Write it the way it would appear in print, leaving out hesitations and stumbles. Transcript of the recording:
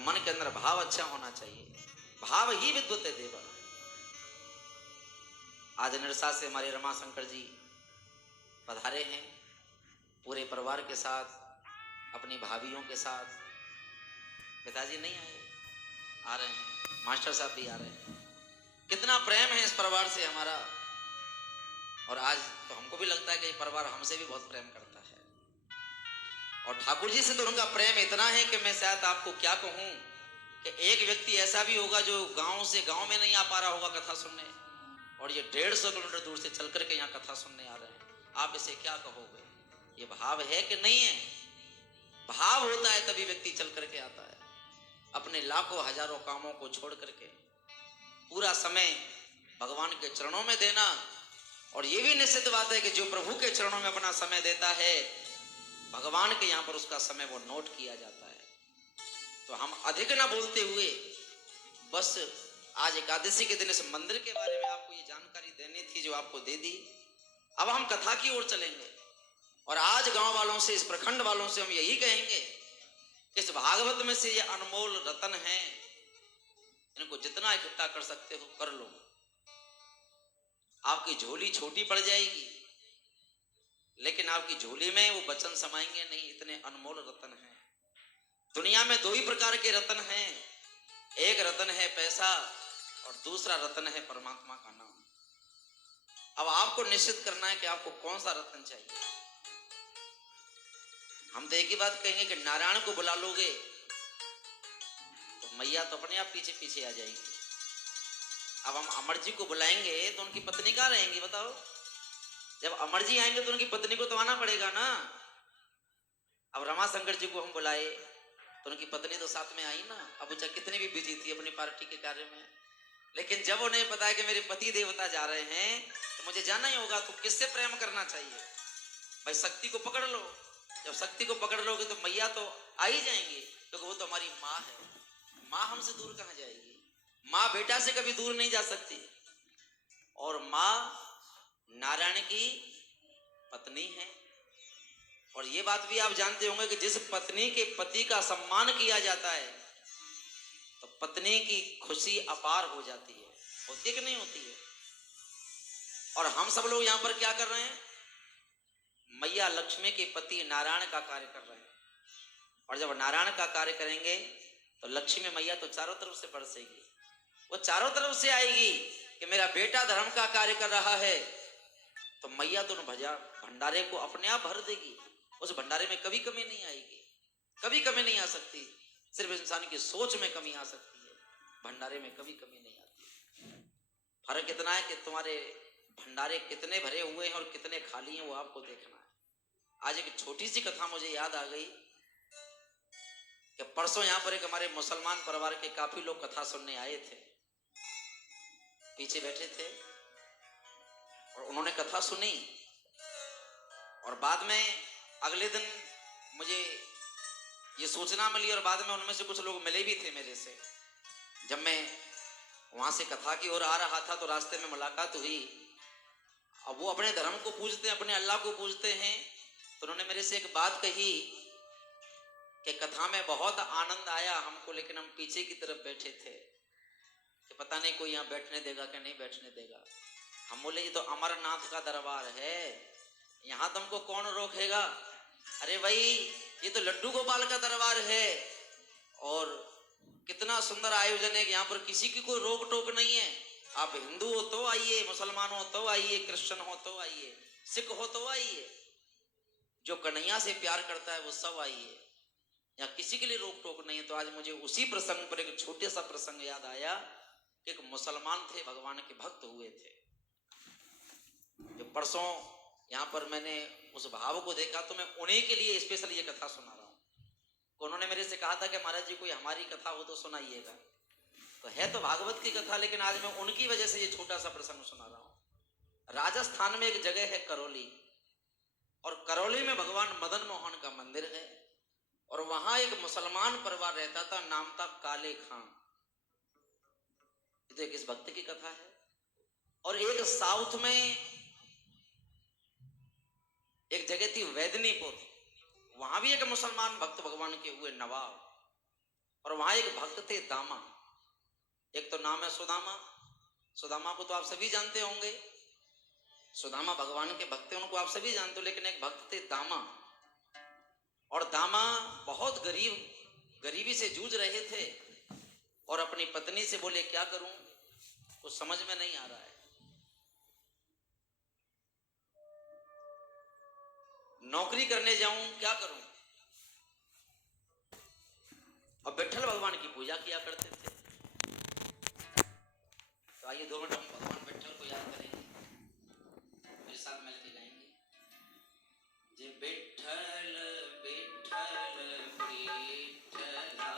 तो मन के अंदर भाव अच्छा होना चाहिए। भाव ही विद्युत देव। आज निरसा से हमारे रमाशंकर जी पधारे हैं पूरे परिवार के साथ, अपनी भाभीियों के साथ। पिताजी नहीं आए, आ रहे हैं, मास्टर साहब भी आ रहे हैं। कितना प्रेम है इस परिवार से हमारा। और आज तो हमको भी लगता है कि ये परिवार हमसे भी बहुत प्रेम करता है। और ठाकुर जी से तो उनका प्रेम इतना है कि मैं शायद आपको क्या कहूं कि एक व्यक्ति ऐसा भी होगा जो गांव से गांव में नहीं आ पा रहा होगा कथा सुनने, और ये 150 किलोमीटर दूर से चल करके यहाँ कथा सुनने आ रहे हैं। आप इसे क्या कहोगे? ये भाव है कि नहीं है? भाव होता है तभी व्यक्ति चल करके आता है, अपने लाखों हजारों कामों को छोड़ करके पूरा समय भगवान के चरणों में देना। और ये भी निश्चित बात है कि जो प्रभु के चरणों में अपना समय देता है, भगवान के यहाँ पर उसका समय वो नोट किया जाता है। तो हम अधिक ना बोलते हुए, बस आज एकादशी के दिन इस मंदिर के बारे में आपको ये जानकारी देनी थी जो आपको दे दी। अब हम कथा की ओर चलेंगे। और आज गांव वालों से, इस प्रखंड वालों से हम यही कहेंगे, इस भागवत में से ये अनमोल रतन है, इनको जितना इकट्ठा कर सकते हो कर लो। आपकी झोली छोटी पड़ जाएगी, लेकिन आपकी झोली में वो वचन समाएंगे नहीं, इतने अनमोल रतन हैं। दुनिया में दो ही प्रकार के रतन हैं, एक रतन है पैसा और दूसरा रतन है परमात्मा का नाम। अब आपको निश्चित करना है कि आपको कौन सा रतन चाहिए। हम तो एक ही बात कहेंगे कि नारायण को बुला लोगे तो मैया तो अपने आप पीछे पीछे आ जाएगी। अब हम अमर जी को बुलाएंगे तो उनकी पत्नी कहाँ रहेंगी बताओ? जब अमर जी आएंगे तो उनकी पत्नी को तो आना पड़ेगा ना। अब रमाशंकर जी को हम बुलाए तो उनकी पत्नी तो साथ में आई ना। अब चाहे कितनी भी बिजी थी अपनी पार्टी के कार्य में, लेकिन जब उन्हें पता है कि मेरे पति देवता जा रहे हैं तो मुझे जाना ही होगा। तो किससे प्रेम करना चाहिए भाई? शक्ति को पकड़ लो। जब शक्ति को पकड़ लोगे तो मैया तो आ ही जाएंगी, क्योंकि वो तो हमारी माँ है। माँ हमसे दूर कहाँ जाएगी? माँ बेटा से कभी दूर नहीं जा सकती। और माँ नारायण की पत्नी है। और ये बात भी आप जानते होंगे कि जिस पत्नी के पति का सम्मान किया जाता है तो पत्नी की खुशी अपार हो जाती है। होती है कि नहीं होती है? और हम सब लोग यहाँ पर क्या कर रहे हैं? मैया लक्ष्मी के पति नारायण का कार्य कर रहे हैं। और जब नारायण का कार्य करेंगे तो लक्ष्मी मैया तो चारों तरफ से बरसेगी। वो चारों तरफ से आएगी कि मेरा बेटा धर्म का कार्य कर रहा है, तो मैया तो भंडारे को अपने आप भर देगी। उस भंडारे में कभी कमी नहीं आएगी, कभी कमी नहीं आ सकती। सिर्फ इंसान की सोच में कमी आ सकती है, भंडारे में कभी कमी नहीं आती। फर्क इतना है कि तुम्हारे भंडारे कितने भरे हुए हैं और कितने खाली हैं, वो आपको देखना है। आज एक छोटी सी कथा मुझे याद आ गई कि परसों यहाँ पर एक हमारे मुसलमान परिवार के काफी लोग कथा सुनने आए थे, पीछे बैठे थे और उन्होंने कथा सुनी। और बाद में अगले दिन मुझे ये सूचना मिली और बाद में उनमें से कुछ लोग मिले भी थे मेरे से। जब मैं वहां से कथा की ओर आ रहा था तो रास्ते में मुलाकात हुई। अब वो अपने धर्म को पूजते हैं, अपने अल्लाह को पूजते हैं। तो उन्होंने मेरे से एक बात कही कि कथा में बहुत आनंद आया हमको, लेकिन हम पीछे की तरफ बैठे थे कि पता नहीं कोई यहाँ बैठने देगा कि नहीं बैठने देगा। हम बोले ये तो अमरनाथ का दरबार है, यहाँ तुमको कौन रोकेगा? अरे भाई ये तो लड्डू गोपाल का दरबार है और कितना सुंदर आयोजन है कि यहाँ पर किसी की कोई रोक टोक नहीं है। आप हिंदू हो तो आइए, मुसलमान हो तो आइए, क्रिश्चियन हो तो आइए, सिख हो तो आइए, जो कन्हैया से प्यार करता है वो सब आइए, यहाँ किसी के लिए रोक टोक नहीं है। तो आज मुझे उसी प्रसंग पर एक छोटे सा प्रसंग याद आया कि एक मुसलमान थे, भगवान के भक्त हुए थे। जो परसों यहाँ पर मैंने उस भाव को देखा तो मैं उन्हीं के लिए स्पेशल ये कथा सुना रहा हूँ। उन्होंने मेरे से कहा था कि महाराज जी कोई हमारी कथा हो तो सुनाइएगा। तो है तो भागवत की कथा, लेकिन आज मैं उनकी वजह से ये छोटा सा प्रसंग सुना रहा हूँ। राजस्थान में एक जगह है करौली, और करौली में भगवान मदन मोहन का मंदिर है। और वहां एक मुसलमान परिवार रहता था, नाम था काले खां। तो एक इस भक्त की कथा है। और एक साउथ में एक जगह थी वैदनीपुर, वहां भी एक मुसलमान भक्त भगवान के हुए नवाब। और वहां एक भक्त थे दामा। एक तो नाम है सुदामा, सुदामा को तो आप सभी जानते होंगे, सुदामा भगवान के भक्त थे, उनको आप सभी जानते हो। लेकिन एक भक्त थे दामा, और दामा बहुत गरीबी से जूझ रहे थे, और अपनी पत्नी से बोले क्या करूं, कुछ समझ में नहीं आ रहा है, नौकरी करने जाऊं क्या करूं। और विठ्ठल भगवान की पूजा किया करते थे। तो आइए 2 मिनट हम भगवान विठ्ठल को याद करेंगे, मेरे साथ मिलकर गाएंगे। जे विठ्ठल विठ्ठल विठ्ठला,